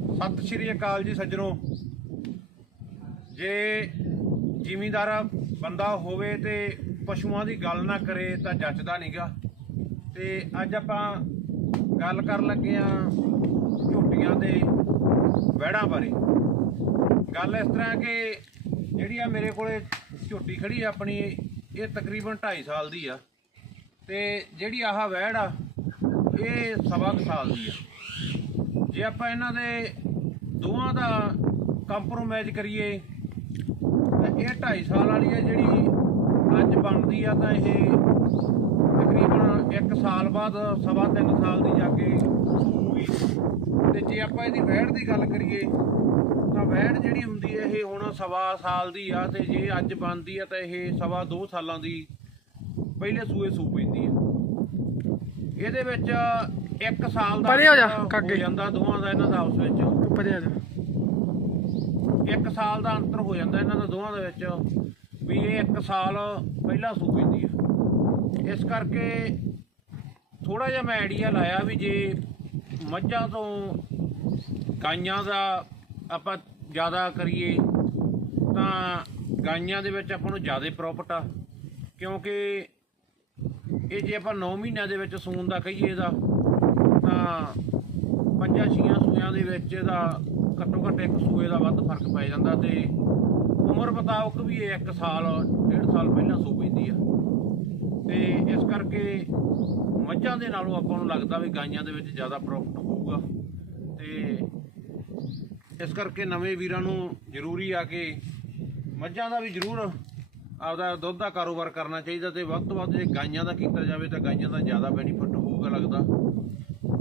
ਸਤਿ ਸ਼੍ਰੀ ਅਕਾਲ ਜੀ ਸੱਜਣੋ। ਜੇ ਜ਼ਿਮੀਂਦਾਰ ਬੰਦਾ ਹੋਵੇ ਤੇ ਪਸ਼ੂਆਂ ਦੀ ਗੱਲ ਨਾ ਕਰੇ ਤਾਂ ਜੱਜਦਾ ਨਹੀਂਗਾ ਤੇ ਅੱਜ ਆਪਾਂ ਗੱਲ ਕਰਨ ਲੱਗੇ ਆ ਝੋਟੀਆਂ ਦੇ ਵਹਿੜਾਂ ਬਾਰੇ। ਗੱਲ ਇਸ ਤਰ੍ਹਾਂ ਕਿ ਜਿਹੜੀ ਆ ਮੇਰੇ ਕੋਲੇ ਝੋਟੀ ਖੜੀ ਆਪਣੀ, ਇਹ ਤਕਰੀਬਨ 2.5 ਸਾਲ ਦੀ ਆ। ਤੇ ਜਿਹੜੀ ਆਹ ਵਹਿੜ ਆ, ਇਹ ਸਵਾ ਕੁ ਸਾਲ ਦੀ ਆ। ਜੇ ਆਪਾਂ ਇਹਨਾਂ ਦੇ ਦੋਵਾਂ ਦਾ ਕੰਪਰੋਮਾਈਜ਼ ਕਰੀਏ, ਤਾਂ ਇਹ 2.5 ਸਾਲ ਵਾਲੀ ਹੈ ਜਿਹੜੀ ਅੱਜ ਬਣਦੀ ਆ, ਤਾਂ ਇਹ ਤਕਰੀਬਨ 1 ਸਾਲ ਬਾਅਦ, ਸਵਾ 3 ਸਾਲ ਦੀ ਜਾ ਕੇ ਸੂਗੀ ਤੇ ਜੇ ਆਪਾਂ ਇਹਦੀ ਵਹਿੜ ਦੀ ਗੱਲ ਕਰੀਏ, ਤਾਂ ਵਹਿੜ ਜਿਹੜੀ ਹੁੰਦੀ ਹੈ ਇਹ ਹੁਣ ਸਵਾ ਸਾਲ ਦੀ ਆ, ਤੇ ਜੇ ਅੱਜ ਬਣਦੀ ਆ, ਤਾਂ ਇਹ ਸਵਾ 2 ਸਾਲਾਂ ਦੀ ਪਹਿਲੇ ਸੂਏ ਸੂ ਪੈਂਦੀ ਆ। ਇਹਦੇ ਵਿੱਚ 1 ਸਾਲ ਦਾ ਪਰੇ ਹੋ ਜਾ, ਕਾਕੇ। ਜਾਂਦਾ ਦੋਵਾਂ ਦਾ ਇਹਨਾਂ ਦਾ ਆਪਸ ਵਿੱਚ। ਉੱਪਰ ਆ ਜਾ। ਇੱਕ ਸਾਲ ਦਾ ਅੰਤਰ ਹੋ ਜਾਂਦਾ ਇਹਨਾਂ ਦਾ ਦੋਵਾਂ ਦੇ ਵਿੱਚ ਵੀ ਇਹ ਇੱਕ ਸਾਲ ਪਹਿਲਾਂ ਸੂ ਪੈਂਦੀ ਆ। ਇਸ ਕਰਕੇ ਥੋੜਾ ਜਿਹਾ ਮੈਂ ਆਈਡੀਆ ਲਾਇਆ ਵੀ ਜੇ ਮੱਝਾਂ ਤੋਂ ਗਾਈਆਂ ਦਾ ਆਪਾਂ ਜ਼ਿਆਦਾ ਕਰੀਏ ਤਾਂ ਗਾਈਆਂ ਦੇ ਵਿੱਚ ਆਪਾਂ ਨੂੰ ਜ਼ਿਆਦਾ ਪ੍ਰੋਫਿਟ ਆ। ਕਿਉਂਕਿ ਇਹ ਜੇ ਆਪਾਂ 9 ਮਹੀਨਿਆਂ ਦੇ ਵਿੱਚ ਸੂਣ ਦਾ ਕਹੀਏ ਇਹਦਾ ਤਾਂ ਪੰਜਾਂ ਛੀਆਂ ਸੂਆਂ ਦੇ ਵਿੱਚ ਇਹਦਾ ਘੱਟੋ ਘੱਟ ਇੱਕ ਸੂਏ ਦਾ ਵੱਧ ਫ਼ਰਕ ਪੈ ਜਾਂਦਾ ਤੇ ਉਮਰ ਮੁਤਾਬਕ ਵੀ ਇਹ 1 ਸਾਲ, ਡੇਢ ਸਾਲ ਪਹਿਲਾਂ ਸੂ ਪੈਂਦੀ ਆ। ਤੇ ਇਸ ਕਰਕੇ ਮੱਝਾਂ ਦੇ ਨਾਲੋਂ ਆਪਾਂ ਨੂੰ ਲੱਗਦਾ ਵੀ ਗਾਈਆਂ ਦੇ ਵਿੱਚ ਜ਼ਿਆਦਾ ਪ੍ਰੋਫਿਟ ਹੋਊਗਾ। ਤੇ ਇਸ ਕਰਕੇ ਨਵੇਂ ਵੀਰਾਂ ਨੂੰ ਜ਼ਰੂਰੀ ਆ ਕਿ ਮੱਝਾਂ ਦਾ ਵੀ ਜ਼ਰੂਰ ਆਪਦਾ ਦੁੱਧ ਦਾ ਕਾਰੋਬਾਰ ਕਰਨਾ ਚਾਹੀਦਾ ਤੇ ਵੱਧ ਤੋਂ ਵੱਧ ਜੇ ਗਾਈਆਂ ਦਾ ਕੀਤਾ ਜਾਵੇ ਤਾਂ ਗਾਈਆਂ ਦਾ ਜ਼ਿਆਦਾ ਬੈਨੀਫਿਟ ਹੋਊਗਾ ਲੱਗਦਾ।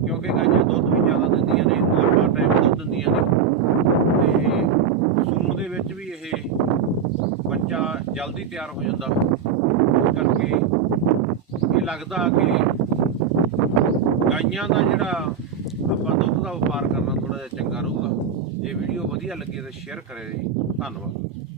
ਕਿਉਂਕਿ ਗਾਈਆਂ ਦੁੱਧ ਵੀ ਜ਼ਿਆਦਾ ਦਿੰਦੀਆਂ ਨੇ ਲੰਬਾ ਟਾਈਮ ਦੁੱਧ ਦਿੰਦੀਆਂ ਨੇ। ਤੇ ਸੂਣ ਦੇ ਵਿੱਚ ਵੀ ਇਹ ਬੱਚਾ ਜਲਦੀ ਤਿਆਰ ਹੋ ਜਾਂਦਾ। ਇਸ ਕਰਕੇ ਇਹ ਲੱਗਦਾ ਕਿ ਗਾਈਆਂ ਦਾ ਜਿਹੜਾ ਆਪਾਂ ਦੁੱਧ ਦਾ ਵਪਾਰ ਕਰਨਾ ਥੋੜਾ ਜਿਹਾ ਚੰਗਾ ਰਹੂਗਾ। ਜੇ ਵੀਡੀਓ ਵਧੀਆ ਲੱਗੇ ਤਾਂ ਸ਼ੇਅਰ ਕਰੇ ਜੀ। ਧੰਨਵਾਦ।